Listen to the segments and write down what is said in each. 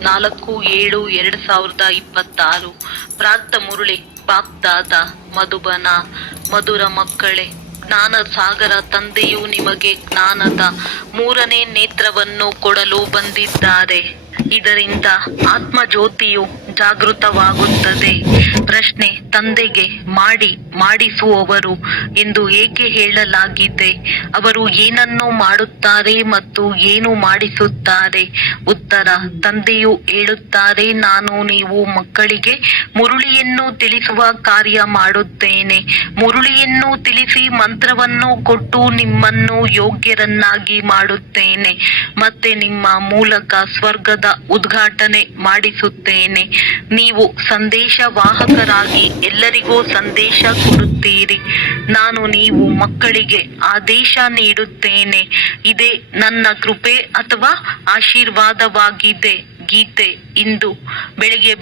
4/7/2026 ಪ್ರಾರ್ಥ ಮುರಳಿ ಬಾಗ್ದಾದ ಮಧುಬನ. ಮಧುರ ಮಕ್ಕಳೇ, ಜ್ಞಾನ ಸಾಗರ ತಂದೆಯು ನಿಮಗೆ ಜ್ಞಾನದ 3ನೇ ನೇತ್ರವನ್ನು ಕೊಡಲು ಬಂದಿದ್ದಾರೆ. ಇದರಿಂದ ಆತ್ಮಜ್ಯೋತಿಯು ಜಾಗೃತವಾಗುತ್ತದೆ. ಪ್ರಶ್ನೆ: ತಂದೆಗೆ ಮಾಡಿಸುವವರು ಎಂದು ಏಕೆ ಹೇಳಲಾಗಿದೆ? ಅವರು ಏನನ್ನು ಮಾಡುತ್ತಾರೆ ಮತ್ತು ಏನು ಮಾಡಿಸುತ್ತಾರೆ? ಉತ್ತರ: ತಂದೆಯು ಹೇಳುತ್ತಾರೆ, ನಾನು ನೀವು ಮಕ್ಕಳಿಗೆ ಮುರುಳಿಯನ್ನು ತಿಳಿಸುವ ಕಾರ್ಯ ಮಾಡುತ್ತೇನೆ. ಮುರುಳಿಯನ್ನು ತಿಳಿಸಿ ಮಂತ್ರವನ್ನು ಕೊಟ್ಟು ನಿಮ್ಮನ್ನು ಯೋಗ್ಯರನ್ನಾಗಿ ಮಾಡುತ್ತೇನೆ. ಮತ್ತೆ ನಿಮ್ಮ ಮೂಲಕ ಸ್ವರ್ಗದ ಉದ್ಘಾಟನೆ ಮಾಡಿಸುತ್ತೇನೆ. ನೀವು ಸಂದೇಶ ವಾಹಕರಾಗಿ ಎಲ್ಲರಿಗೂ ಸಂದೇಶ ಕೊಡುತ್ತೀರಿ. ನಾನು ನೀವು ಮಕ್ಕಳಿಗೆ ಆದೇಶ ನೀಡುತ್ತೇನೆ. ಇದೇ ನನ್ನ ಕೃಪೆ ಅಥವಾ ಆಶೀರ್ವಾದವಾಗಿದೆ. ಗೀತೆ. ಇಂದು ಬೆಳಿಗ್ಗೆ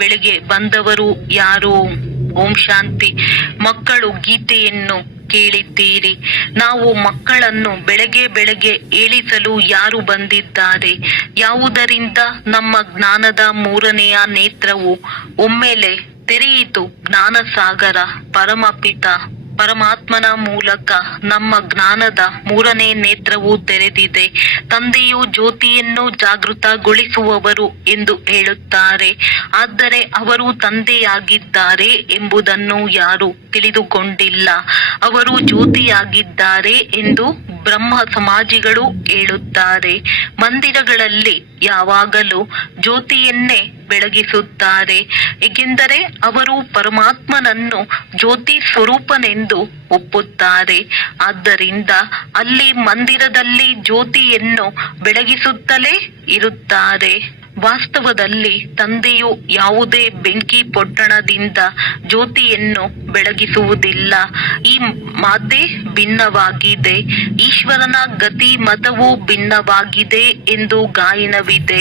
ಬಂದವರು ಯಾರು? ಓಂ ಶಾಂತಿ. ಮಕ್ಕಳು, ಗೀತೆಯನ್ನು ಕೇಳಿದ್ದೀರಿ. ನಾವು ಮಕ್ಕಳನ್ನು ಬೆಳಗ್ಗೆ ಏಳಿಸಲು ಯಾರು ಬಂದಿದ್ದಾರೆ? ಯಾವುದರಿಂದ ನಮ್ಮ ಜ್ಞಾನದ 3ನೆಯ ನೇತ್ರವು ಒಮ್ಮೆಲೆ ತೆರೆಯಿತು? ಜ್ಞಾನಸಾಗರ ಪರಮಪಿತ ಪರಮಾತ್ಮನ ಮೂಲಕ ನಮ್ಮ ಜ್ಞಾನದ 3ನೇ ನೇತ್ರವು ತೆರೆದಿದೆ. ತಂದೆಯು ಜ್ಯೋತಿಯನ್ನು ಜಾಗೃತಗೊಳಿಸುವವರು ಎಂದು ಹೇಳುತ್ತಾರೆ. ಆದರೆ ಅವರು ತಂದೆಯಾಗಿದ್ದಾರೆ ಎಂಬುದನ್ನು ಯಾರು ತಿಳಿದುಕೊಂಡಿಲ್ಲ. ಅವರು ಜ್ಯೋತಿಯಾಗಿದ್ದಾರೆ ಎಂದು ಬ್ರಹ್ಮ ಸಮಾಜಿಗಳು ಹೇಳುತ್ತಾರೆ. ಮಂದಿರಗಳಲ್ಲಿ ಯಾವಾಗಲೂ ಜ್ಯೋತಿಯನ್ನೇ ಬೆಳಗಿಸುತ್ತಾರೆ, ಏಕೆಂದರೆ ಅವರು ಪರಮಾತ್ಮನನ್ನು ಜ್ಯೋತಿ ಸ್ವರೂಪನೆಂದು ಒಪ್ಪುತ್ತಾರೆ. ಆದ್ದರಿಂದ ಅಲ್ಲಿ ಮಂದಿರದಲ್ಲಿ ಜ್ಯೋತಿಯನ್ನು ಬೆಳಗಿಸುತ್ತಲೇ ಇರುತ್ತಾರೆ. ವಾಸ್ತವದಲ್ಲಿ ತಂದೆಯು ಯಾವುದೇ ಬೆಂಕಿ ಪೊಟ್ಟಣದಿಂದ ಜ್ಯೋತಿಯನ್ನು ಬೆಳಗಿಸುವುದಿಲ್ಲ. ಈ ಮಾತೆ ಭಿನ್ನವಾಗಿದೆ. ಈಶ್ವರನ ಗತಿ ಮತವು ಭಿನ್ನವಾಗಿದೆ ಎಂದು ಗಾಯನವಿದೆ.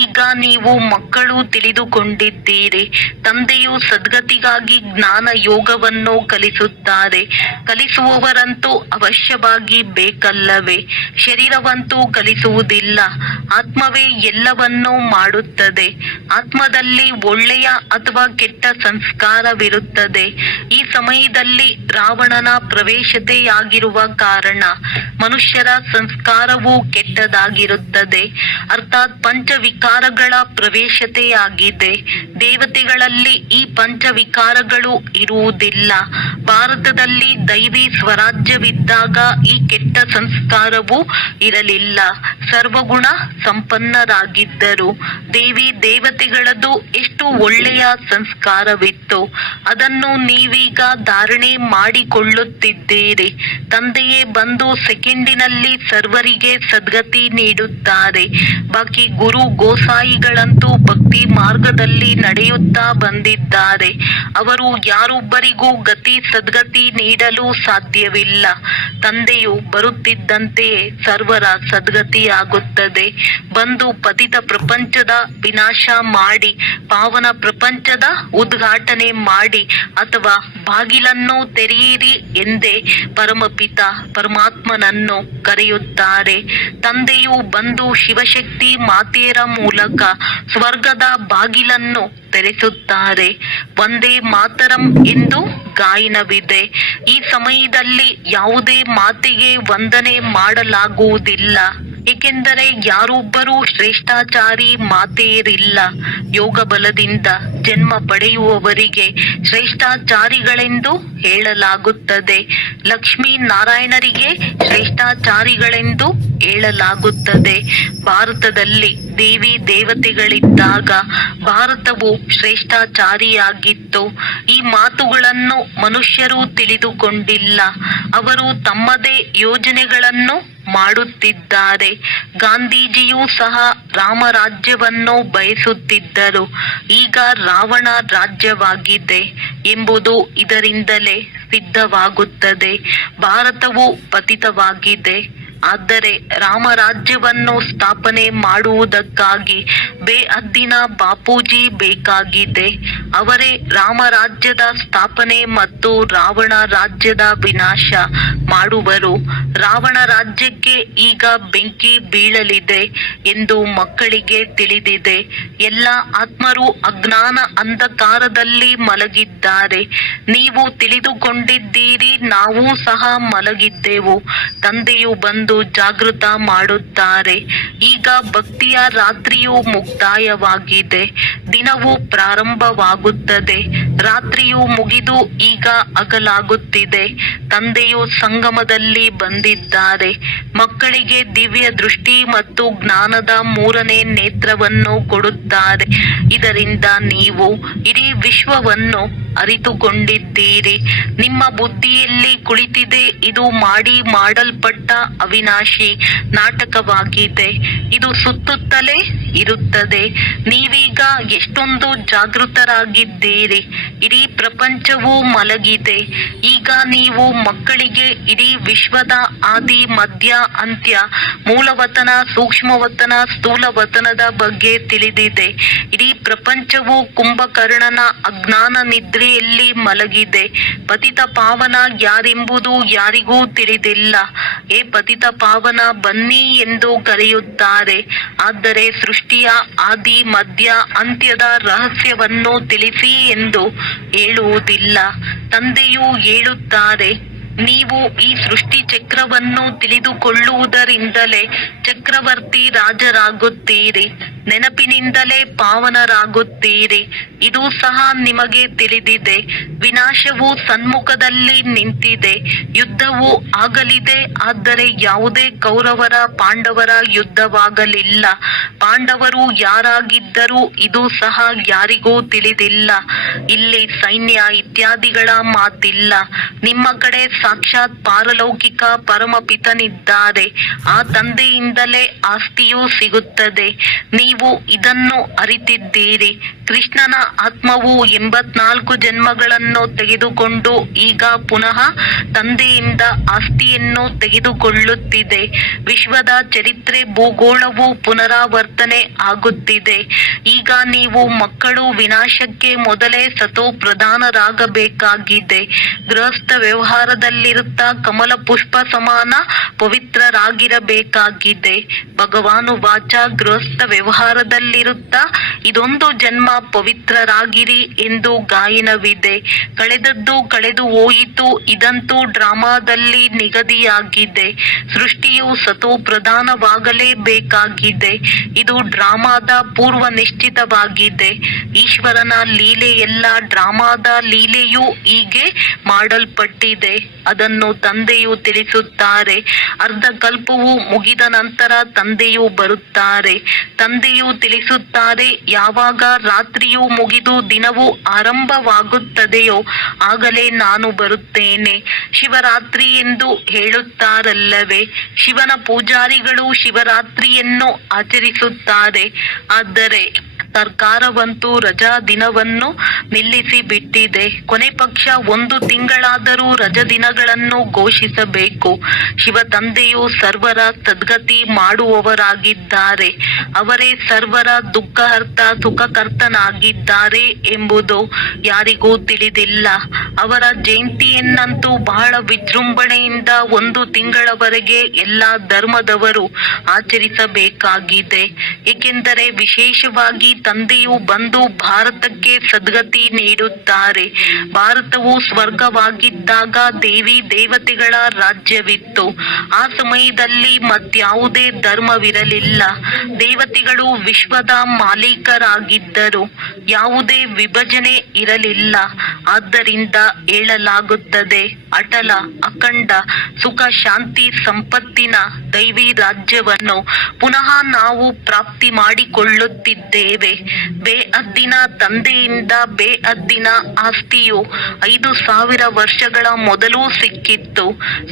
ಈಗ ನೀವು ಮಕ್ಕಳು ತಿಳಿದುಕೊಂಡಿದ್ದೀರಿ. ತಂದೆಯು ಸದ್ಗತಿಗಾಗಿ ಜ್ಞಾನ ಯೋಗವನ್ನು ಕಲಿಸುತ್ತಾರೆ. ಕಲಿಸುವವರಂತೂ ಅವಶ್ಯವಾಗಿ ಬೇಕಲ್ಲವೇ? ಶರೀರವಂತೂ ಕಲಿಸುವುದಿಲ್ಲ. ಆತ್ಮವೇ ಎಲ್ಲವನ್ನೂ ಮಾಡುತ್ತದೆ. ಆತ್ಮದಲ್ಲಿ ಒಳ್ಳೆಯ ಅಥವಾ ಕೆಟ್ಟ ಸಂಸ್ಕಾರವಿರುತ್ತದೆ. ಈ ಸಮಯದಲ್ಲಿ ರಾವಣನ ಪ್ರವೇಶತೆಯಾಗಿರುವ ಕಾರಣ ಮನುಷ್ಯರ ಸಂಸ್ಕಾರವು ಕೆಟ್ಟದಾಗಿರುತ್ತದೆ. ಅರ್ಥಾತ್ ಪಂಚವಿಕಾರಗಳ ಪ್ರವೇಶತೆಯಾಗಿದೆ. ದೇವತೆಗಳಲ್ಲಿ ಈ ಪಂಚವಿಕಾರಗಳು ಇರುವುದಿಲ್ಲ. ಭಾರತದಲ್ಲಿ ದೈವಿ ಸ್ವರಾಜ್ಯವಿದ್ದಾಗ ಈ ಕೆಟ್ಟ ಸಂಸ್ಕಾರವು ಇರಲಿಲ್ಲ. ಸರ್ವಗುಣ ಸಂಪನ್ನರಾಗಿದ್ದರು. ದೇವಿ ದೇವತೆಗಳದು ಎಷ್ಟು ಒಳ್ಳೆಯ ಸಂಸ್ಕಾರವಿತ್ತು. ಅದನ್ನು ನೀವೀಗ ಧಾರಣೆ ಮಾಡಿಕೊಳ್ಳುತ್ತಿದ್ದೀರಿ. ತಂದೆಯೇ ಬಂದು ಸೆಕೆಂಡಿನಲ್ಲಿ ಸರ್ವರಿಗೆ ಸದ್ಗತಿ ನೀಡುತ್ತಾರೆ. ಬಾಕಿ ಗುರು ಗೋಸಾಯಿಗಳಂತೂ ಭಕ್ತಿ ಮಾರ್ಗದಲ್ಲಿ ನಡೆಯುತ್ತಾ ಬಂದಿದ್ದಾರೆ. ಅವರು ಯಾರೊಬ್ಬರಿಗೂ ಗತಿ ಸದ್ಗತಿ ನೀಡಲು ಸಾಧ್ಯವಿಲ್ಲ. ತಂದೆಯು ಬರುತ್ತಿದ್ದಂತೆಯೇ ಸರ್ವರ ಸದ್ಗತಿಯಾಗುತ್ತದೆ. ಬಂದು ಪತಿತ ಪ್ರಪಂಚದ ವಿನಾಶ ಮಾಡಿ ಪಾವನ ಪ್ರಪಂಚದ ಉದ್ಘಾಟನೆ ಮಾಡಿ ಅಥವಾ ಬಾಗಿಲನ್ನು ತೆರೆಯಿರಿ ಎಂದೇ ಪರಮಪಿತ ಪರಮಾತ್ಮನನ್ನು ಕರೆಯುತ್ತಾರೆ. ತಂದೆಯು ಬಂದು ಶಿವಶಕ್ತಿ ಮಾತೆಯರ ಮೂಲಕ ಸ್ವರ್ಗದ ಬಾಗಿಲನ್ನು ತೆರೆಸುತ್ತಾರೆ. ವಂದೇ ಮಾತರಂ ಎಂದು ಗಾಯನವಿದೆ. ಈ ಸಮಯದಲ್ಲಿ ಯಾವುದೇ ಮಾತೆಗೆ ವಂದನೆ ಮಾಡಲಾಗುವುದಿಲ್ಲ, ಏಕೆಂದರೆ ಯಾರೊಬ್ಬರೂ ಶ್ರೇಷ್ಠಾಚಾರಿ ಮಾತೆಯರಿಲ್ಲ. ಯೋಗ ಬಲದಿಂದ ಜನ್ಮ ಪಡೆಯುವವರಿಗೆ ಶ್ರೇಷ್ಠಾಚಾರಿಗಳೆಂದು ಹೇಳಲಾಗುತ್ತದೆ. ಲಕ್ಷ್ಮೀ ನಾರಾಯಣರಿಗೆ ಶ್ರೇಷ್ಠಾಚಾರಿಗಳೆಂದು ಹೇಳಲಾಗುತ್ತದೆ. ಭಾರತದಲ್ಲಿ ದೇವಿ ದೇವತೆಗಳಿದ್ದಾಗ ಭಾರತವು ಶ್ರೇಷ್ಠಾಚಾರಿಯಾಗಿತ್ತು. ಈ ಮಾತುಗಳನ್ನು ಮನುಷ್ಯರು ತಿಳಿದುಕೊಂಡಿಲ್ಲ. ಅವರು ತಮ್ಮದೇ ಯೋಜನೆಗಳನ್ನು ಮಾಡುತ್ತಿದ್ದಾರೆ. ಗಾಂಧೀಜಿಯೂ ಸಹ ರಾಮರಾಜ್ಯವನ್ನು ಬಯಸುತ್ತಿದ್ದರು. ಈಗ ರಾವಣ ರಾಜ್ಯವಾಗಿದೆ ಎಂಬುದು ಇದರಿಂದಲೇ ಸಿದ್ಧವಾಗುತ್ತದೆ. ಭಾರತವು ಪತಿತವಾಗಿದೆ. ಆದರೆ ರಾಮರಾಜ್ಯವನ್ನು ಸ್ಥಾಪನೆ ಮಾಡುವುದಕ್ಕಾಗಿ ಬೇಹದ್ದಿನ ಬಾಪೂಜಿ ಬೇಕಾಗಿದೆ. ಅವರೇ ರಾಮರಾಜ್ಯದ ಸ್ಥಾಪನೆ ಮತ್ತು ರಾವಣ ರಾಜ್ಯದ ವಿನಾಶ ಮಾಡುವರು. ರಾವಣ ರಾಜ್ಯಕ್ಕೆ ಈಗ ಬೆಂಕಿ ಬೀಳಲಿದೆ ಎಂದು ಮಕ್ಕಳಿಗೆ ತಿಳಿದಿದೆ. ಎಲ್ಲ ಆತ್ಮರು ಅಜ್ಞಾನ ಅಂಧಕಾರದಲ್ಲಿ ಮಲಗಿದ್ದಾರೆ. ನೀವು ತಿಳಿದುಕೊಂಡಿದ್ದೀರಿ, ನಾವು ಸಹ ಮಲಗಿದ್ದೆವು. ತಂದೆಯು ಬಂದು ಜಾಗೃತ ಮಾಡುತ್ತಾರೆ. ಈಗ ಭಕ್ತಿಯ ರಾತ್ರಿಯು ಮುಕ್ತಾಯವಾಗಿದೆ, ದಿನವು ಪ್ರಾರಂಭವಾಗುತ್ತದೆ. ರಾತ್ರಿಯು ಮುಗಿದು ಈಗ ಹಗಲಾಗುತ್ತಿದೆ. ತಂದೆಯು ಸಂಗಮದಲ್ಲಿ ಬಂದಿದ್ದಾರೆ. ಮಕ್ಕಳಿಗೆ ದಿವ್ಯ ದೃಷ್ಟಿ ಮತ್ತು ಜ್ಞಾನದ 3ನೇ ನೇತ್ರವನ್ನು ಕೊಡುತ್ತಾರೆ. ಇದರಿಂದ ನೀವು ಇಡೀ ವಿಶ್ವವನ್ನು ಅರಿತುಕೊಂಡಿದ್ದೀರಿ. ನಿಮ್ಮ ಬುದ್ಧಿಯಲ್ಲಿ ಕುಳಿತಿದೆ, ಇದು ಮಾಡಲ್ಪಟ್ಟ ಅವಿನಾಶಿ ನಾಟಕವಾಗಿದೆ. ಇದು ಸುತ್ತುತ್ತಲೇ ಇರುತ್ತದೆ. ನೀವೀಗ ಎಷ್ಟೊಂದು ಜಾಗೃತರಾಗಿದ್ದೀರಿ. ಇಡೀ ಪ್ರಪಂಚವು ಮಲಗಿದೆ. ಈಗ ನೀವು ಮಕ್ಕಳಿಗೆ ಇಡೀ ವಿಶ್ವದ ಆದಿ, ಮಧ್ಯ, ಅಂತ್ಯ, ಮೂಲವತನ, ಸೂಕ್ಷ್ಮವತನ, ಸ್ಥೂಲವತನದ ಬಗ್ಗೆ ತಿಳಿದಿದೆ. ಇಡೀ ಪ್ರಪಂಚವು ಕುಂಭಕರ್ಣನ ಅಜ್ಞಾನ ನಿದ್ರೆಯಲ್ಲಿ ಮಲಗಿದೆ. ಪತಿತ ಪಾವನ ಯಾರೆಂಬುದು ಯಾರಿಗೂ ತಿಳಿದಿಲ್ಲ. ಏ ಪತಿತ ಪಾವನ, ಬನ್ನಿ ಎಂದು ಕರೆಯುತ್ತಾರೆ. ಆದರೆ ಸೃಷ್ಟಿಯ ಆದಿ, ಮಧ್ಯ, ಅಂತ್ಯದ ರಹಸ್ಯವನ್ನು ತಿಳಿಸಿ ಎಂದು ಹೇಳುವುದಿಲ್ಲ. ತಂದೆಯು ಹೇಳುತ್ತಾರೆ, ನೀವು ಈ ಸೃಷ್ಟಿ ಚಕ್ರವನ್ನು ತಿಳಿದುಕೊಳ್ಳುವುದರಿಂದಲೇ ಚಕ್ರವರ್ತಿ ರಾಜರಾಗುತ್ತೀರಿ. ನೆನಪಿನಿಂದಲೇ ಪಾವನರಾಗುತ್ತೀರಿ. ಇದು ಸಹ ನಿಮಗೆ ತಿಳಿದಿದೆ. ವಿನಾಶವು ಸನ್ಮುಖದಲ್ಲಿ ನಿಂತಿದೆ. ಯುದ್ಧವು ಆಗಲಿದೆ. ಆದರೆ ಯಾವುದೇ ಕೌರವರ ಪಾಂಡವರ ಯುದ್ಧವಾಗಲಿಲ್ಲ. ಪಾಂಡವರು ಯಾರಾಗಿದ್ದರೂ ಇದು ಸಹ ಯಾರಿಗೂ ತಿಳಿದಿಲ್ಲ. ಇಲ್ಲಿ ಸೈನ್ಯ ಇತ್ಯಾದಿಗಳ ಮಾತಿಲ್ಲ. ನಿಮ್ಮ ಕಡೆ ಸಾಕ್ಷಾತ್ ಪಾರಲೌಕಿಕ ಪರಮಪಿತನಿದ್ದಾರೆ. ಆ ತಂದೆಯಿಂದಲೇ ಆಸ್ತಿಯೂ ಸಿಗುತ್ತದೆ. ನೀವು ಇದನ್ನು ಅರಿತಿದ್ದೀರಿ. ಕೃಷ್ಣನ ಆತ್ಮವು 84 ಜನ್ಮಗಳನ್ನು ತೆಗೆದುಕೊಂಡು ಈಗ ಪುನಃ ತಂದೆಯಿಂದ ಆಸ್ತಿಯನ್ನು ತೆಗೆದುಕೊಳ್ಳುತ್ತಿದೆ. ವಿಶ್ವದ ಚರಿತ್ರೆ, ಭೂಗೋಳವು ಪುನರಾವರ್ತನೆ ಆಗುತ್ತಿದೆ. ಈಗ ನೀವು ಮಕ್ಕಳು ವಿನಾಶಕ್ಕೆ ಮೊದಲೇ ಸತೋ ಪ್ರಧಾನರಾಗಬೇಕಾಗಿದೆ. ಗೃಹಸ್ಥ ವ್ಯವಹಾರದಲ್ಲಿರುತ್ತಾ ಕಮಲ ಪುಷ್ಪ ಸಮಾನ ಪವಿತ್ರರಾಗಿರಬೇಕಾಗಿದೆ. ಭಗವಾನು ವಾಚ ಗೃಹಸ್ಥ ವ್ಯವಹಾರದಲ್ಲಿರುತ್ತಾ ಇದೊಂದು ಜನ್ಮ ಪವಿತ್ರರಾಗಿರಿ ಎಂದು ಗಾಯನವಿದೆ. ಕಳೆದದ್ದು ಕಳೆದು ಹೋಯಿತು. ಇದಂತೂ ಡ್ರಾಮಾದಲ್ಲಿ ನಿಗದಿಯಾಗಿದೆ. ಸೃಷ್ಟಿಯು ಸತೋ ಪ್ರಧಾನವಾಗಲೇಬೇಕಾಗಿದೆ. ಇದು ಡ್ರಾಮಾದ ಪೂರ್ವ ನಿಶ್ಚಿತವಾಗಿದೆ. ಈಶ್ವರನ ಲೀಲೆಯೆಲ್ಲ ಡ್ರಾಮಾದ ಲೀಲೆಯೂ ಹೀಗೆ ಮಾಡಲ್ಪಟ್ಟಿದೆ. ಅದನ್ನು ತಂದೆಯು ತಿಳಿಸುತ್ತಾರೆ. ಅರ್ಧ ಕಲ್ಪವು ಮುಗಿದ ನಂತರ ತಂದೆಯು ಬರುತ್ತಾರೆ. ತಂದೆಯು ತಿಳಿಸುತ್ತಾರೆ, ಯಾವಾಗ ರಾತ್ರಿಯು ಮುಗಿದು ದಿನವು ಆರಂಭವಾಗುತ್ತದೆಯೋ ಆಗಲೇ ನಾನು ಬರುತ್ತೇನೆ. ಶಿವರಾತ್ರಿ ಎಂದು ಹೇಳುತ್ತಾರಲ್ಲವೇ, ಶಿವನ ಪೂಜಾರಿಗಳು ಶಿವರಾತ್ರಿಯನ್ನು ಆಚರಿಸುತ್ತಾರೆ. ಆದರೆ ಸರ್ಕಾರವಂತೂ ರಜಾ ದಿನವನ್ನು ನಿಲ್ಲಿಸಿ ಬಿಟ್ಟಿದೆ. ಕೊನೆ ಪಕ್ಷ 1 ತಿಂಗಳಾದರೂ ರಜಾ ದಿನಗಳನ್ನು ಘೋಷಿಸಬೇಕು. ಶಿವ ತಂದೆಯು ಸರ್ವರ ಸದ್ಗತಿ ಮಾಡುವವರಾಗಿದ್ದಾರೆ. ಅವರೇ ಸರ್ವರ ದುಃಖಹರ್ತ, ಸುಖಕರ್ತನಾಗಿದ್ದಾರೆ ಎಂಬುದು ಯಾರಿಗೂ ತಿಳಿದಿಲ್ಲ. ಅವರ ಜಯಂತಿಯನ್ನಂತೂ ಬಹಳ ವಿಜೃಂಭಣೆಯಿಂದ 1 ತಿಂಗಳವರೆಗೆ ಎಲ್ಲ ಧರ್ಮದವರು ಆಚರಿಸಬೇಕಾಗಿದೆ. ಏಕೆಂದರೆ ವಿಶೇಷವಾಗಿ ತಂದೆಯು ಬಂದು ಭಾರತಕ್ಕೆ ಸದ್ಗತಿ ನೀಡುತ್ತಾರೆ. ಭಾರತವು ಸ್ವರ್ಗವಾಗಿದ್ದಾಗ ದೇವಿ ದೇವತೆಗಳ ರಾಜ್ಯವಿತ್ತು. ಆ ಸಮಯದಲ್ಲಿ ಮತ್ಯಾವುದೇ ಧರ್ಮವಿರಲಿಲ್ಲ. ದೇವತೆಗಳು ವಿಶ್ವದ ಮಾಲೀಕರಾಗಿದ್ದರು. ಯಾವುದೇ ವಿಭಜನೆ ಇರಲಿಲ್ಲ. ಆದ್ದರಿಂದ ಹೇಳಲಾಗುತ್ತದೆ, ಅಟಲ ಅಖಂಡ ಸುಖ ಶಾಂತಿ ಸಂಪತ್ತಿನ ದೈವಿ ರಾಜ್ಯವನ್ನು ಪುನಃ ನಾವು ಪ್ರಾಪ್ತಿ ಮಾಡಿಕೊಳ್ಳುತ್ತಿದ್ದೇವೆ. ಬೇಅದ್ದಿನ ತಂದೆಯಿಂದ ಬೇಅದ್ದಿನ ಆಸ್ತಿಯು 5,000 ವರ್ಷಗಳ ಮೊದಲು ಸಿಕ್ಕಿತ್ತು.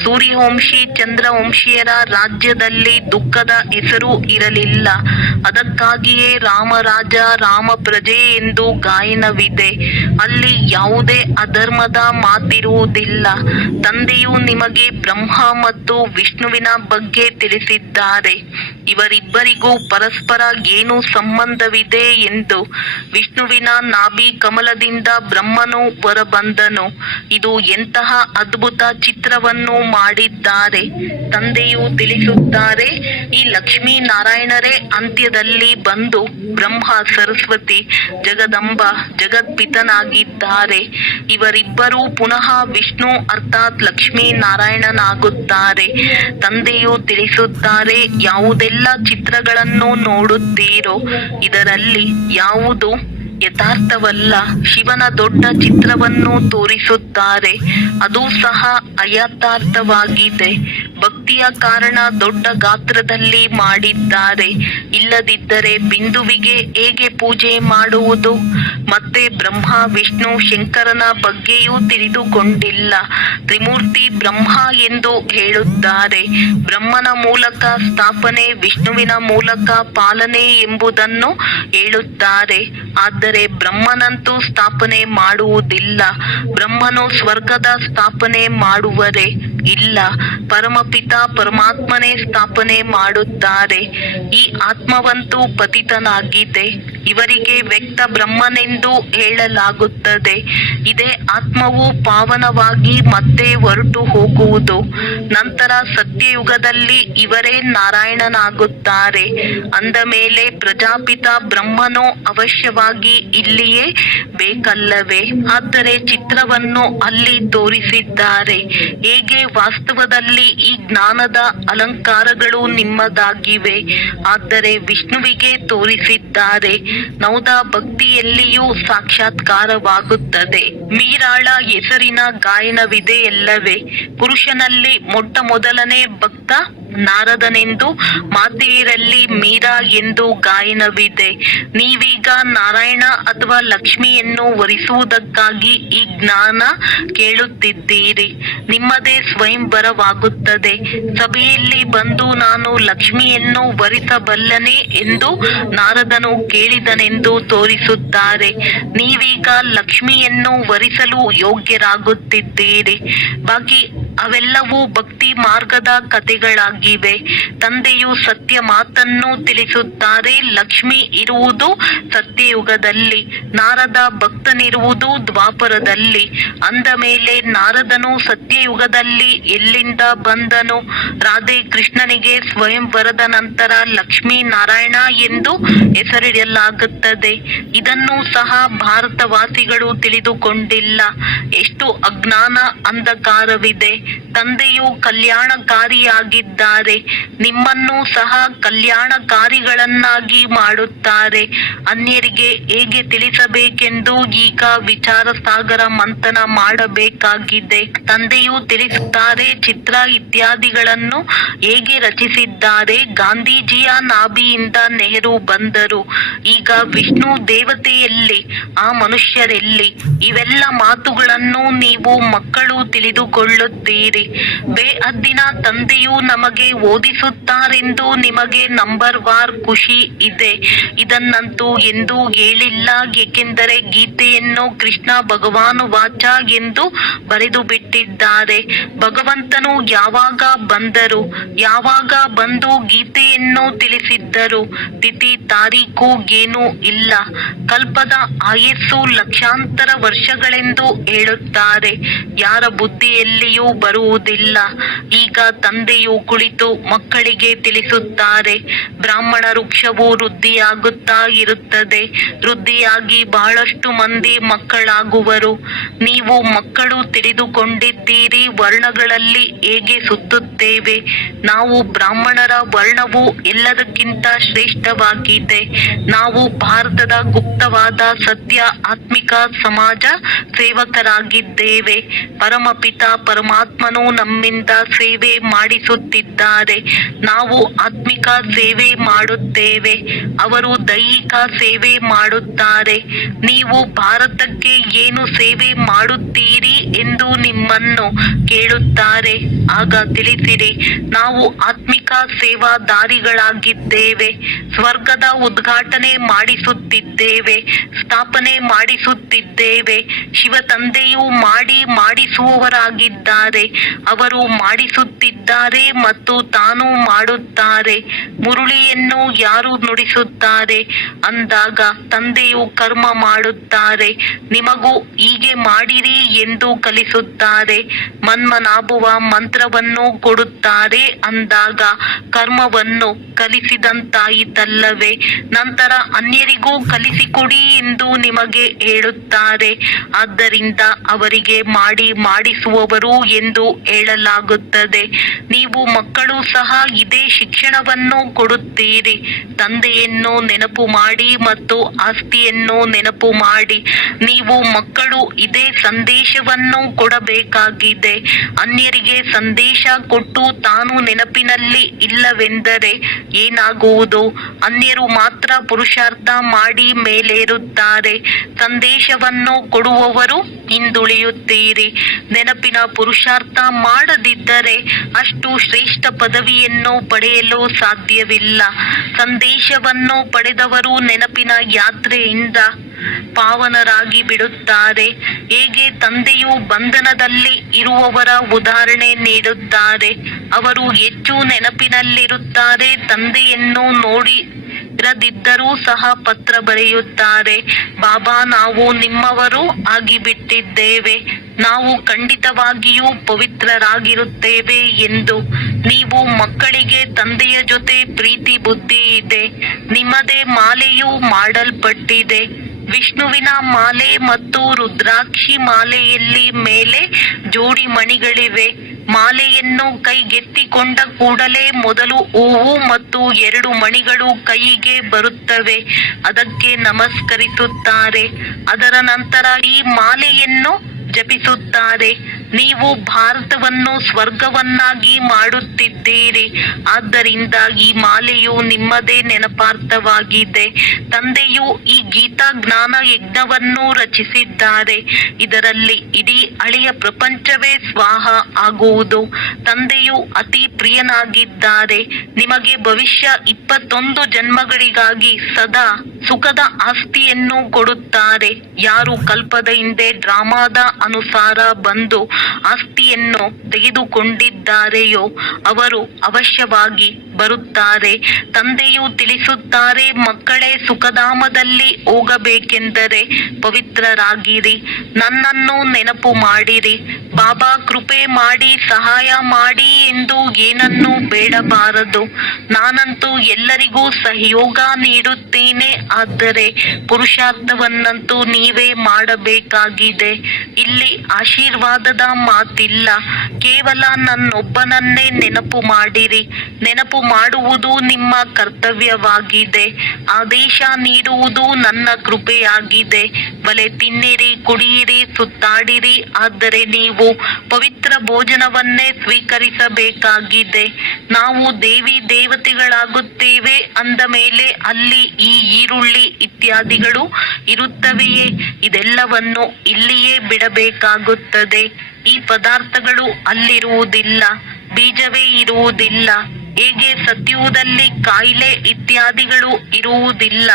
ಸೂರ್ಯವಂಶಿ ಚಂದ್ರವಂಶಿಯರ ರಾಜ್ಯದಲ್ಲಿ ದುಃಖದ ಹೆಸರು ಇರಲಿಲ್ಲ. ಅದಕ್ಕಾಗಿಯೇ ರಾಮರಾಜ ರಾಮ ಪ್ರಜೆ ಎಂದು ಗಾಯನವಿದೆ. ಅಲ್ಲಿ ಯಾವುದೇ ಅಧರ್ಮದ ಮಾತಿರುವುದಿಲ್ಲ. ತಂದೆಯು ನಿಮಗೆ ಬ್ರಹ್ಮ ಮತ್ತು ವಿಷ್ಣುವಿನ ಬಗ್ಗೆ ತಿಳಿಸಿದ್ದಾರೆ. ಇವರಿಬ್ಬರಿಗೂ ಪರಸ್ಪರ ಏನು ಸಂಬಂಧವಿದೆ ಎಂದು. ವಿಷ್ಣುವಿನ ನಾಭಿ ಕಮಲದಿಂದ ಬ್ರಹ್ಮನು ಹೊರಬಂದನು. ಇದು ಎಂತಹ ಅದ್ಭುತ ಚಿತ್ರವನ್ನು ಮಾಡಿದ್ದಾರೆ. ತಂದೆಯು ತಿಳಿಸುತ್ತಾರೆ, ಈ ಲಕ್ಷ್ಮೀ ನಾರಾಯಣರೇ ಅಂತ್ಯದಲ್ಲಿ ಬಂದು ಬ್ರಹ್ಮ ಸರಸ್ವತಿ ಜಗದಂಬ ಜಗತ್ಪಿತನಾಗಿದ್ದಾರೆ. ಇವರಿಬ್ಬರೂ ಪುನಃ ವಿಷ್ಣು ಅರ್ಥಾತ್ ಲಕ್ಷ್ಮೀ ನಾರಾಯಣನಾಗುತ್ತಾರೆ. ತಂದೆಯು ತಿಳಿಸುತ್ತಾರೆ, ಯಾವುದೆಲ್ಲ ಚಿತ್ರಗಳನ್ನು ನೋಡುತ್ತೀರೋ ಇದರಲ್ಲಿ ಯಾವುದು ಯಥಾರ್ಥವಲ್ಲ. ಶಿವನ ದೊಡ್ಡ ಚಿತ್ರವನ್ನು ತೋರಿಸುತ್ತಾರೆ, ಅದು ಸಹ ಅಯಥಾರ್ಥವಾಗಿದೆ. ಭಕ್ತಿಯ ಕಾರಣ ದೊಡ್ಡ ಗಾತ್ರದಲ್ಲಿ ಮಾಡಿದ್ದಾರೆ. ಇಲ್ಲದಿದ್ದರೆ ಬಿಂದುವಿಗೆ ಹೇಗೆ ಪೂಜೆ ಮಾಡುವುದು? ಮತ್ತೆ ಬ್ರಹ್ಮ ವಿಷ್ಣು ಶಂಕರನ ಬಗ್ಗೆಯೂ ತಿಳಿದುಕೊಂಡಿಲ್ಲ. ತ್ರಿಮೂರ್ತಿ ಬ್ರಹ್ಮ ಎಂದು ಹೇಳುತ್ತಾರೆ. ಬ್ರಹ್ಮನ ಮೂಲಕ ಸ್ಥಾಪನೆ, ವಿಷ್ಣುವಿನ ಮೂಲಕ ಪಾಲನೆ ಎಂಬುದನ್ನು ಹೇಳುತ್ತಾರೆ. ಆದರೆ ಬ್ರಹ್ಮನಂತೂ ಸ್ಥಾಪನೆ ಮಾಡುವುದಿಲ್ಲ. ಬ್ರಹ್ಮನು ಸ್ವರ್ಗದ ಸ್ಥಾಪನೆ ಮಾಡುವರೇ ಇಲ್ಲ. ಪರಮಪಿತ ಪರಮಾತ್ಮನೇ ಸ್ಥಾಪನೆ ಮಾಡುತ್ತಾರೆ. ಈ ಆತ್ಮವಂತೂ ಪತಿತನಾಗಿದೆ. ಇವರಿಗೆ ವ್ಯಕ್ತ ಬ್ರಹ್ಮನೆಂದು ಹೇಳಲಾಗುತ್ತದೆ. ಇದೇ ಆತ್ಮವು ಪಾವನವಾಗಿ ಮತ್ತೆ ಹೊರಟು ಹೋಗುವುದು. ನಂತರ ಸತ್ಯಯುಗದಲ್ಲಿ ಇವರೇ ನಾರಾಯಣನಾಗುತ್ತಾರೆ. ಅಂದ ಮೇಲೆ ಪ್ರಜಾಪಿತ ಬ್ರಹ್ಮನು ಅವಶ್ಯವಾಗಿ ಇಲ್ಲಿಯೇ ಬೇಕಲ್ಲವೇ? ಆದರೆ ಚಿತ್ರವನ್ನು ಅಲ್ಲಿ ತೋರಿಸಿದ್ದಾರೆ. ಹೇಗೆ ವಾಸ್ತವದಲ್ಲಿ ಈ ಜ್ಞಾನದ ಅಲಂಕಾರಗಳು ನಿಮ್ಮದಾಗಿವೆ. ಆದರೆ ವಿಷ್ಣುವಿಗೆ ತೋರಿಸಿದ್ದಾರೆ. ನೌದ ಭಕ್ತಿಯಲ್ಲಿಯೂ ಸಾಕ್ಷಾತ್ಕಾರವಾಗುತ್ತದೆ. ಮೀರಾಳ ಹೆಸರಿನ ಗಾಯನವಿದೆ ಎಲ್ಲವೇ. ಪುರುಷನಲ್ಲಿ ಮೊಟ್ಟ ಮೊದಲನೇ ಭಕ್ತ ನಾರದನೆಂದು, ಮಾತೆಯರಲ್ಲಿ ಮೀರಾ ಎಂದು ಗಾಯನವಿದೆ. ನೀವೀಗ ನಾರಾಯಣ ಅಥವಾ ಲಕ್ಷ್ಮಿಯನ್ನು ವರಿಸುವುದಕ್ಕಾಗಿ ಈ ಜ್ಞಾನ ಕೇಳುತ್ತಿದ್ದೀರಿ. ನಿಮ್ಮದೇ ಸ್ವಯಂವರವಾಗುತ್ತದೆ. ಸಭೆಯಲ್ಲಿ ಬಂದು ನಾನು ಲಕ್ಷ್ಮಿಯನ್ನು ವರಿಸಬಲ್ಲನೆ ಎಂದು ನಾರದನು ಕೇಳಿದನೆಂದು ತೋರಿಸುತ್ತಾರೆ. ನೀವೀಗ ಲಕ್ಷ್ಮಿಯನ್ನು ವರಿಸಲು ಯೋಗ್ಯರಾಗುತ್ತಿದ್ದೀರಿ. ಬಾಕಿ ಅವೆಲ್ಲವೂ ಭಕ್ತಿ ಮಾರ್ಗದ ಕಥೆಗಳಾಗಿವೆ. ತಂದೆಯು ಸತ್ಯ ಮಾತನ್ನು ತಿಳಿಸುತ್ತಾರೆ. ಲಕ್ಷ್ಮಿ ಇರುವುದು ಸತ್ಯಯುಗದಲ್ಲಿ, ನಾರದ ಭಕ್ತನಿರುವುದು ದ್ವಾಪರದಲ್ಲಿ. ಅಂದ ಮೇಲೆ ನಾರದನು ಸತ್ಯಯುಗದಲ್ಲಿ ಎಲ್ಲಿಂದ ಬಂದನು? ರಾಧೆ ಕೃಷ್ಣನಿಗೆ ಸ್ವಯಂವರದ ನಂತರ ಲಕ್ಷ್ಮೀ ನಾರಾಯಣ ಎಂದು ಹೆಸರಿಡಲಾಗುತ್ತದೆ. ಇದನ್ನು ಸಹ ಭಾರತವಾಸಿಗಳು ತಿಳಿದುಕೊಂಡಿಲ್ಲ. ಎಷ್ಟು ಅಜ್ಞಾನ ಅಂಧಕಾರವಿದೆ. ತಂದೆಯು ಕಲ್ಯಾಣಕಾರಿಯಾಗಿದ್ದಾರೆ. ನಿಮ್ಮನ್ನು ಸಹ ಕಲ್ಯಾಣಕಾರಿಗಳನ್ನಾಗಿ ಮಾಡುತ್ತಾರೆ. ಅನ್ಯರಿಗೆ ಹೇಗೆ ತಿಳಿಸಬೇಕೆಂದು ಈಗ ವಿಚಾರ ಸಾಗರ ಮಂಥನ ಮಾಡಬೇಕಾಗಿದೆ. ತಂದೆಯು ತಿಳಿಸುತ್ತಾರೆ, ಚಿತ್ರ ಇತ್ಯಾದಿಗಳನ್ನು ಹೇಗೆ ರಚಿಸಿದ್ದಾರೆ. ಗಾಂಧೀಜಿಯ ನಾಭಿಯಿಂದ ನೆಹರು ಬಂದರು. ಈಗ ವಿಷ್ಣು ದೇವತೆಯಲ್ಲಿ, ಆ ಮನುಷ್ಯರೆಲ್ಲಿ? ಇವೆಲ್ಲ ಮಾತುಗಳನ್ನು ನೀವು ಮಕ್ಕಳು ತಿಳಿದುಕೊಳ್ಳುತ್ತೀರಿ. ಬೇಅದ್ದಿನ ತಂದೆಯು ನಮಗೆ ಓದಿಸುತ್ತಾರೆಂದು ನಿಮಗೆ ನಂಬರ್ ವಾರ್ ಖುಷಿ ಇದೆ. ಇದನ್ನಂತೂ ಎಂದೂ ಹೇಳಿಲ್ಲ. ಏಕೆಂದರೆ ಗೀತೆಯನ್ನು ಕೃಷ್ಣ ಭಗವಾನು ವಾಚ ಎಂದು ಬರೆದು ಬಿಟ್ಟಿದ್ದಾರೆ. ಭಗವಂತನು ಯಾವಾಗ ಬಂದರು, ಯಾವಾಗ ಬಂದು ಗೀತೆಯನ್ನು ತಿಳಿಸಿದ್ದರು? ತಿಥಿ ತಾರೀಕು ಏನೂ ಇಲ್ಲ. ಕಲ್ಪದ ಆಯಸ್ಸು ಲಕ್ಷಾಂತರ ವರ್ಷಗಳೆಂದು ಹೇಳುತ್ತಾರೆ. ಯಾರ ಬುದ್ಧಿಯಲ್ಲಿಯೂ ಬರುವುದಿಲ್ಲ. ಈಗ ತಂದೆಯು ಕುಳಿತು ಮಕ್ಕಳಿಗೆ ತಿಳಿಸುತ್ತಾರೆ. ಬ್ರಾಹ್ಮಣ ವೃಕ್ಷವು ವೃದ್ಧಿಯಾಗುತ್ತಾ ಇರುತ್ತದೆ. ವೃದ್ಧಿಯಾಗಿ ಬಹಳಷ್ಟು ಮಂದಿ ಮಕ್ಕಳಾಗುವರು. ನೀವು ಮಕ್ಕಳು ತಿಳಿದುಕೊಂಡಿದ್ದೀರಿ. ವರ್ಣಗಳಲ್ಲಿ ಹೇಗೆ ಸುತ್ತುತ್ತೇವೆ ನಾವು. ಬ್ರಾಹ್ಮಣರ ವರ್ಣವು ಎಲ್ಲದಕ್ಕಿಂತ ಶ್ರೇಷ್ಠವಾಗಿದೆ. ನಾವು ಭಾರತದ ಗುಪ್ತವಾದ ಸತ್ಯ ಆತ್ಮಿಕ ಸಮಾಜ ಸೇವಕರಾಗಿದ್ದೇವೆ. ಪರಮಪಿತ ಪರಮಾತ್ಮ ಪರಮಾತ್ಮನು ನಮ್ಮಿಂದ ಸೇವೆ ಮಾಡಿಸುತ್ತಿದ್ದಾರೆ. ನಾವು ಆತ್ಮಿಕ ಸೇವೆ ಮಾಡುತ್ತೇವೆ, ಅವರು ದೈಹಿಕ ಸೇವೆ ಮಾಡುತ್ತಾರೆ. ನೀವು ಭಾರತಕ್ಕೆ ಏನು ಸೇವೆ ಮಾಡುತ್ತೀರಿ ಎಂದು ನಿಮ್ಮನ್ನು ಕೇಳುತ್ತಾರೆ. ಆಗ ತಿಳಿಸಿರಿ, ನಾವು ಆತ್ಮಿಕ ಸೇವಾದಾರಿಗಳಾಗಿದ್ದೇವೆ. ಸ್ವರ್ಗದ ಉದ್ಘಾಟನೆ ಮಾಡಿಸುತ್ತಿದ್ದೇವೆ, ಸ್ಥಾಪನೆ ಮಾಡಿಸುತ್ತಿದ್ದೇವೆ. ಶಿವ ತಂದೆಯು ಮಾಡಿಸುವವರಾಗಿದ್ದಾರೆ. ಅವರು ಮಾಡಿಸುತ್ತಿದ್ದಾರೆ ಮತ್ತು ತಾನು ಮಾಡುತ್ತಾರೆ. ಮುರುಳಿಯನ್ನು ಯಾರು ನುಡಿಸುತ್ತಾರೆ ಅಂದಾಗ ತಂದೆಯು ಕರ್ಮ ಮಾಡುತ್ತಾರೆ. ನಿಮಗೂ ಹೀಗೆ ಮಾಡಿರಿ ಎಂದು ಕಲಿಸುತ್ತಾರೆ. ಮನ್ಮನಾಭುವ ಮಂತ್ರವನ್ನು ಕೊಡುತ್ತಾರೆ ಅಂದಾಗ ಕರ್ಮವನ್ನು ಕಲಿಸಿದಂತಾಯಿತಲ್ಲವೇ? ನಂತರ ಅನ್ಯರಿಗೂ ಕಲಿಸಿಕೊಡಿ ಎಂದು ನಿಮಗೆ ಹೇಳುತ್ತಾರೆ. ಆದ್ದರಿಂದ ಅವರಿಗೆ ಮಾಡಿಸುವವರು ಎಂದು ಹೇಳಲಾಗುತ್ತದೆ. ನೀವು ಮಕ್ಕಳು ಸಹ ಇದೇ ಶಿಕ್ಷಣವನ್ನು ಕೊಡುತ್ತೀರಿ. ತಂದೆಯನ್ನು ನೆನಪು ಮಾಡಿ ಮತ್ತು ಆಸ್ತಿಯನ್ನು ನೆನಪು ಮಾಡಿ. ನೀವು ಮಕ್ಕಳು ಇದೇ ಸಂದೇಶವನ್ನು ಕೊಡಬೇಕಾಗಿದೆ. ಅನ್ಯರಿಗೆ ಸಂದೇಶ ಕೊಟ್ಟು ತಾನು ನೆನಪಿನಲ್ಲಿ ಇಲ್ಲವೆಂದರೆ ಏನಾಗುವುದು? ಅನ್ಯರು ಮಾತ್ರ ಪುರುಷಾರ್ಥ ಮಾಡಿ ಮೇಲೇರುತ್ತಾರೆ. ಸಂದೇಶವನ್ನು ಕೊಡುವವರು ಹಿಂದುಳಿಯುತ್ತೀರಿ. ನೆನಪಿನ ಪುರುಷಾರ್ಥ ಮಾಡದಿದ್ದರೆ ಅಷ್ಟು ಶ್ರೇಷ್ಠ ಪದವಿಯನ್ನು ಪಡೆಯಲು ಸಾಧ್ಯವಿಲ್ಲ. ಸಂದೇಶವನ್ನು ಪಡೆದವರು ನೆನಪಿನ ಯಾತ್ರೆಯಿಂದ ಪಾವನರಾಗಿ ಬಿಡುತ್ತಾರೆ. ಹೇಗೆ ತಂದೆಯು ಬಂಧನದಲ್ಲಿ ಇರುವವರ ಉದಾಹರಣೆ ನೀಡುತ್ತಾರೆ. ಅವರು ಹೆಚ್ಚು ನೆನಪಿನಲ್ಲಿರುತ್ತಾರೆ. ತಂದೆಯನ್ನು ನೋಡಿರದಿದ್ದರೂ ಸಹ ಪತ್ರ ಬರೆಯುತ್ತಾರೆ, ಬಾಬಾ ನಾವು ನಿಮ್ಮವರು ಆಗಿಬಿಟ್ಟಿದ್ದೇವೆ, ನಾವು ಖಂಡಿತವಾಗಿಯೂ ಪವಿತ್ರರಾಗಿರುತ್ತೇವೆ ಎಂದು. ನೀವು ಮಕ್ಕಳಿಗೆ ತಂದೆಯ ಜೊತೆ ಪ್ರೀತಿ ಬುದ್ಧಿ ಇದೆ. ನಿಮ್ಮದೇ ಮಾಲೆಯು ಮಾಡಲ್ಪಟ್ಟಿದೆ. ವಿಷ್ಣುವಿನ ಮಾಲೆ ಮತ್ತು ರುದ್ರಾಕ್ಷಿ ಮಾಲೆಯಲ್ಲಿ ಮೇಲೆ ಜೋಡಿ ಮಣಿಗಳಿವೆ. ಮಾಲೆಯನ್ನು ಕೈಗೆತ್ತಿಕೊಂಡ ಕೂಡಲೇ ಮೊದಲು ಹೂವು ಮತ್ತು 2 ಮಣಿಗಳು ಕೈಗೆ ಬರುತ್ತವೆ. ಅದಕ್ಕೆ ನಮಸ್ಕರಿಸುತ್ತಾರೆ. ಅದರ ನಂತರ ಈ ಮಾಲೆಯನ್ನು ಜಪಿಸುತ್ತಾರೆ. ನೀವು ಭಾರತವನ್ನು ಸ್ವರ್ಗವನ್ನಾಗಿ ಮಾಡುತ್ತಿದ್ದೀರಿ. ಆದ್ದರಿಂದ ಈ ಮಾಲೆಯು ನಿಮ್ಮದೇ ನೆನಪಾರ್ಥವಾಗಿದೆ. ತಂದೆಯು ಈ ಗೀತಾ ಜ್ಞಾನ ಯಜ್ಞವನ್ನು ರಚಿಸಿದ್ದಾರೆ. ಇದರಲ್ಲಿ ಇಡೀ ಹಳೆಯ ಪ್ರಪಂಚವೇ ಸ್ವಾಹ ಆಗುವುದು. ತಂದೆಯು ಅತಿ ಪ್ರಿಯನಾಗಿದ್ದಾರೆ. ನಿಮಗೆ ಭವಿಷ್ಯ 21 ಜನ್ಮಗಳಿಗಾಗಿ ಸದಾ ಸುಖದ ಆಸ್ತಿಯನ್ನು ಕೊಡುತ್ತಾರೆ. ಯಾರು ಕಲ್ಪದ ಹಿಂದೆ ಡ್ರಾಮಾದ ಅನುಸಾರ ಬಂದು ಆಸ್ತಿಯನ್ನು ತೆಗೆದುಕೊಂಡಿದ್ದಾರೆಯೋ ಅವರು ಅವಶ್ಯವಾಗಿ ಬರುತ್ತಾರೆ. ತಂದೆಯು ತಿಳಿಸುತ್ತಾರೆ, ಮಕ್ಕಳೇ, ಸುಖಧಾಮದಲ್ಲಿ ಹೋಗಬೇಕೆಂದರೆ ಪವಿತ್ರರಾಗಿರಿ. ನನ್ನನ್ನು ನೆನಪು ಮಾಡಿರಿ. ಬಾಬಾ ಕೃಪೆ ಮಾಡಿ ಸಹಾಯ ಮಾಡಿ ಎಂದು ಏನನ್ನೂ ಬೇಡಬಾರದು. ನಾನಂತೂ ಎಲ್ಲರಿಗೂ ಸಹಯೋಗ ನೀಡುತ್ತೇನೆ. ಆದರೆ ಪುರುಷಾರ್ಥವನ್ನಂತೂ ನೀವೇ ಮಾಡಬೇಕಾಗಿದೆ. ಇಲ್ಲಿ ಆಶೀರ್ವಾದದ ಮಾತಿಲ್ಲ. ಕೇವಲ ನನ್ನೊಬ್ಬನನ್ನೇ ನೆನಪು ಮಾಡಿರಿ. ನೆನಪು ಮಾಡುವುದು ನಿಮ್ಮ ಕರ್ತವ್ಯವಾಗಿದೆ. ಆದೇಶ ನೀಡುವುದು ನನ್ನ ಕೃಪೆಯಾಗಿದೆ. ಬಲೆ ತಿನ್ನಿರಿ, ಕುಡಿಯಿರಿ, ಸುತ್ತಾಡಿರಿ. ಆದರೆ ನೀವು ಪವಿತ್ರ ಭೋಜನವನ್ನೇ ಸ್ವೀಕರಿಸಬೇಕಾಗಿದೆ. ನಾವು ದೇವಿ ದೇವತೆಗಳಾಗುತ್ತೇವೆ ಅಂದ ಮೇಲೆ ಅಲ್ಲಿ ಈ ಈರುಳ್ಳಿ ಇತ್ಯಾದಿಗಳು ಇರುತ್ತವೆಯೇ? ಇದೆಲ್ಲವನ್ನು ಇಲ್ಲಿಯೇ ಬಿಡಬೇಕಾಗುತ್ತದೆ. ಈ ಪದಾರ್ಥಗಳು ಅಲ್ಲಿರುವುದಿಲ್ಲ. ಬೀಜವೇ ಇರುವುದಿಲ್ಲ. ಹೇಗೆ ಸತ್ಯುಗದಲ್ಲಿ ಕಾಯಿಲೆ ಇತ್ಯಾದಿಗಳು ಇರುವುದಿಲ್ಲ.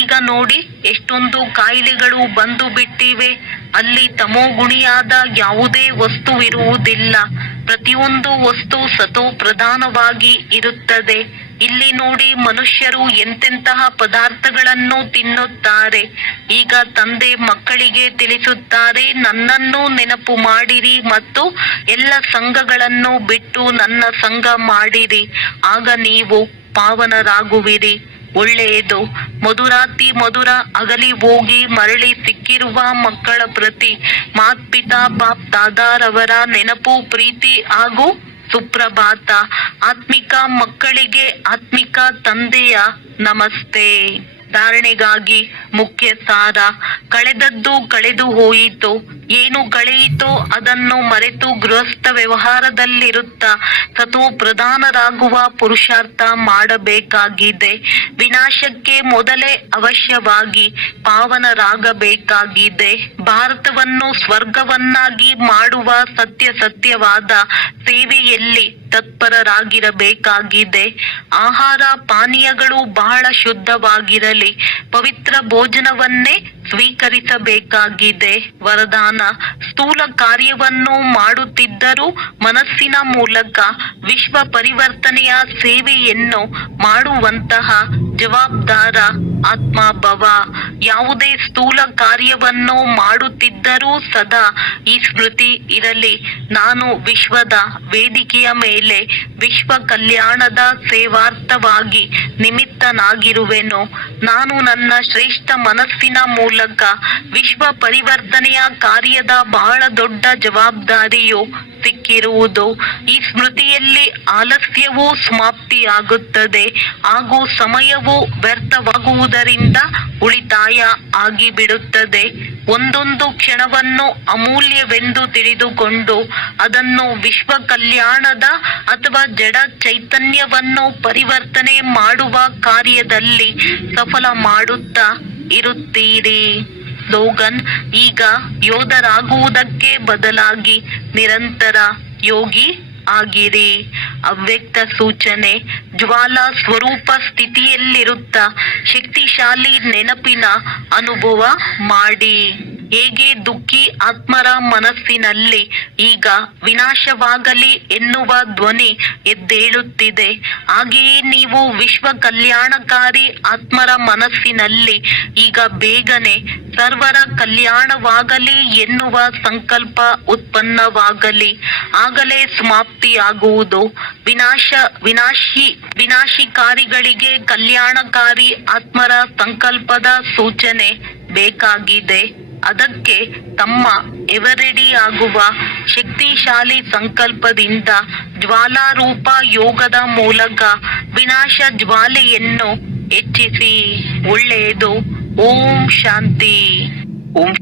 ಈಗ ನೋಡಿ ಎಷ್ಟೊಂದು ಕಾಯಿಲೆಗಳು ಬಂದು ಬಿಟ್ಟಿವೆ. ಅಲ್ಲಿ ತಮೋಗುಣಿಯಾದ ಯಾವುದೇ ವಸ್ತುವಿರುವುದಿಲ್ಲ. ಪ್ರತಿಯೊಂದು ವಸ್ತು ಸತೋ ಪ್ರಧಾನವಾಗಿ ಇರುತ್ತದೆ. ಇಲ್ಲಿ ನೋಡಿ ಮನುಷ್ಯರು ಎಂತೆಂತಹ ಪದಾರ್ಥಗಳನ್ನು ತಿನ್ನುತ್ತಾರೆ. ಈಗ ತಂದೆ ಮಕ್ಕಳಿಗೆ ತಿಳಿಸುತ್ತಾರೆ, ನನ್ನನ್ನು ನೆನಪು ಮಾಡಿರಿ ಮತ್ತು ಎಲ್ಲ ಸಂಘಗಳನ್ನು ಬಿಟ್ಟು ನನ್ನ ಸಂಘ ಮಾಡಿರಿ. ಆಗ ನೀವು ಪಾವನರಾಗುವಿರಿ. ಒಳ್ಳೆಯದು. ಮಧುರಾತಿ ಮಧುರ ಅಗಲಿ ಹೋಗಿ ಮರಳಿ ಸಿಕ್ಕಿರುವ ಮಕ್ಕಳ ಪ್ರತಿ ಮಾತ್ಪಿತಾ ಬಾಪ್ ದಾದಾರವರ ನೆನಪು, ಪ್ರೀತಿ ಹಾಗೂ ಸುಪ್ರಭಾತ. ಆತ್ಮಿಕ ಮಕ್ಕಳಿಗೆ ಆತ್ಮಿಕ ತಂದೆಯ ನಮಸ್ತೆ. ಧಾರಣೆಗಾಗಿ ಮುಖ್ಯ ಸಾರ. ಕಳೆದದ್ದು ಕಳೆದು ಹೋಯಿತು, ಏನು ಕಳೆಯಿತೋ ಅದನ್ನು ಮರೆತು ಗೃಹಸ್ಥ ವ್ಯವಹಾರದಲ್ಲಿರುತ್ತಾ ಸತೋ ಪ್ರಧಾನರಾಗುವ ಪುರುಷಾರ್ಥ ಮಾಡಬೇಕಾಗಿದೆ. ವಿನಾಶಕ್ಕೆ ಮೊದಲೇ ಅವಶ್ಯವಾಗಿ ಪಾವನರಾಗಬೇಕಾಗಿದೆ. ಭಾರತವನ್ನು ಸ್ವರ್ಗವನ್ನಾಗಿ ಮಾಡುವ ಸತ್ಯವಾದ ಸೇವೆಯಲ್ಲಿ ತತ್ಪರರಾಗಿರಬೇಕಾಗಿದೆ. ಆಹಾರ ಪಾನೀಯಗಳು ಬಹಳ ಶುದ್ಧವಾಗಿರಲಿ, ಪವಿತ್ರ ಭೋಜನವನ್ನೇ ಸ್ವೀಕರಿಸಬೇಕಾಗಿದೆ. ವರದಾನ: ಸ್ಥೂಲ ಕಾರ್ಯವನ್ನು ಮಾಡುತ್ತಿದ್ದರೂ ಮನಸ್ಸಿನ ಮೂಲಕ ವಿಶ್ವ ಪರಿವರ್ತನೆಯ ಸೇವೆಯನ್ನು ಮಾಡುವಂತಹ ಜವಾಬ್ದಾರ ಆತ್ಮಭವ. ಯಾವುದೇ ಸ್ಥೂಲ ಕಾರ್ಯವನ್ನು ಮಾಡುತ್ತಿದ್ದರೂ ಸದಾ ಈ ಸ್ಮೃತಿ ಇರಲಿ: ನಾನು ವಿಶ್ವದ ವೇದಿಕೆಯ ಮೇಲೆ ವಿಶ್ವ ಕಲ್ಯಾಣದ ಸೇವಾರ್ಥವಾಗಿ ನಿಮಿತ್ತನಾಗಿರುವೆನು. ನಾನು ನನ್ನ ಶ್ರೇಷ್ಠ ಮನಸ್ಸಿನ ಮೂಲಕ ವಿಶ್ವ ಪರಿವರ್ತನೆಯ ಕಾರ್ಯದ ಬಹಳ ದೊಡ್ಡ ಜವಾಬ್ದಾರಿಯು ಸಿಕ್ಕಿರುವುದು. ಈ ಸ್ಮೃತಿಯಲ್ಲಿ ಆಲಸ್ಯವೂ ಸಮಾಪ್ತಿಯಾಗುತ್ತದೆ ಹಾಗೂ ಸಮಯವೂ ವ್ಯರ್ಥವಾಗುವುದರಿಂದ ಉಳಿತಾಯ ಆಗಿಬಿಡುತ್ತದೆ. ಒಂದೊಂದು ಕ್ಷಣವನ್ನು ಅಮೂಲ್ಯವೆಂದು ತಿಳಿದುಕೊಂಡು ಅದನ್ನು ವಿಶ್ವ ಕಲ್ಯಾಣದ ಅಥವಾ ಜಡ ಚೈತನ್ಯವನ್ನು ಪರಿವರ್ತನೆ ಮಾಡುವ ಕಾರ್ಯದಲ್ಲಿ ಸಫಲ ಮಾಡುತ್ತಾ ಇರುತ್ತೀರಿ. ಸ್ಲೋಗನ್: ಈಗ ಯೋಧರಾಗುವುದಕ್ಕೆ ಬದಲಾಗಿ ನಿರಂತರ ಯೋಗಿ ಆಗಿರಿ. ಅವ್ಯಕ್ತ ಸೂಚನೆ: ಜ್ವಾಲಾ ಸ್ವರೂಪ ಸ್ಥಿತಿಯಲ್ಲಿರುತ್ತಾ ಶಕ್ತಿಶಾಲಿ ನೆನಪಿನ ಅನುಭವ ಮಾಡಿ. ಹೇಗೆ ದುಃಖಿ ಆತ್ಮರ ಮನಸ್ಸಿನಲ್ಲಿ ಈಗ ವಿನಾಶವಾಗಲಿ ಎನ್ನುವ ಧ್ವನಿ ಎದ್ದೇಳುತ್ತಿದೆ, ಹಾಗೆಯೇ ನೀವು ವಿಶ್ವ ಕಲ್ಯಾಣಕಾರಿ ಆತ್ಮರ ಮನಸ್ಸಿನಲ್ಲಿ ಈಗ ಬೇಗನೆ ಸರ್ವರ ಕಲ್ಯಾಣವಾಗಲಿ ಎನ್ನುವ ಸಂಕಲ್ಪ ಉತ್ಪನ್ನವಾಗಲಿ. ಆಗಲೇ ಸಮಾಪ್ತಿಯಾಗುವುದು. ವಿನಾಶಿಕಾರಿಗಳಿಗೆ ಕಲ್ಯಾಣಕಾರಿ ಆತ್ಮರ ಸಂಕಲ್ಪದ ಸೂಚನೆ ಬೇಕಾಗಿದೆ. ಅದಕ್ಕೆ ತಮ್ಮ ಎವರೆಡಿಯಾಗುವ ಶಕ್ತಿಶಾಲಿ ಸಂಕಲ್ಪದಿಂದ ಜ್ವಾಲಾರೂಪ ಯೋಗದ ಮೂಲಕ ವಿನಾಶ ಜ್ವಾಲೆಯನ್ನು ಹೆಚ್ಚಿಸಿ. ಒಳ್ಳೆಯದು. ಓಂ ಶಾಂತಿ. ಓಂ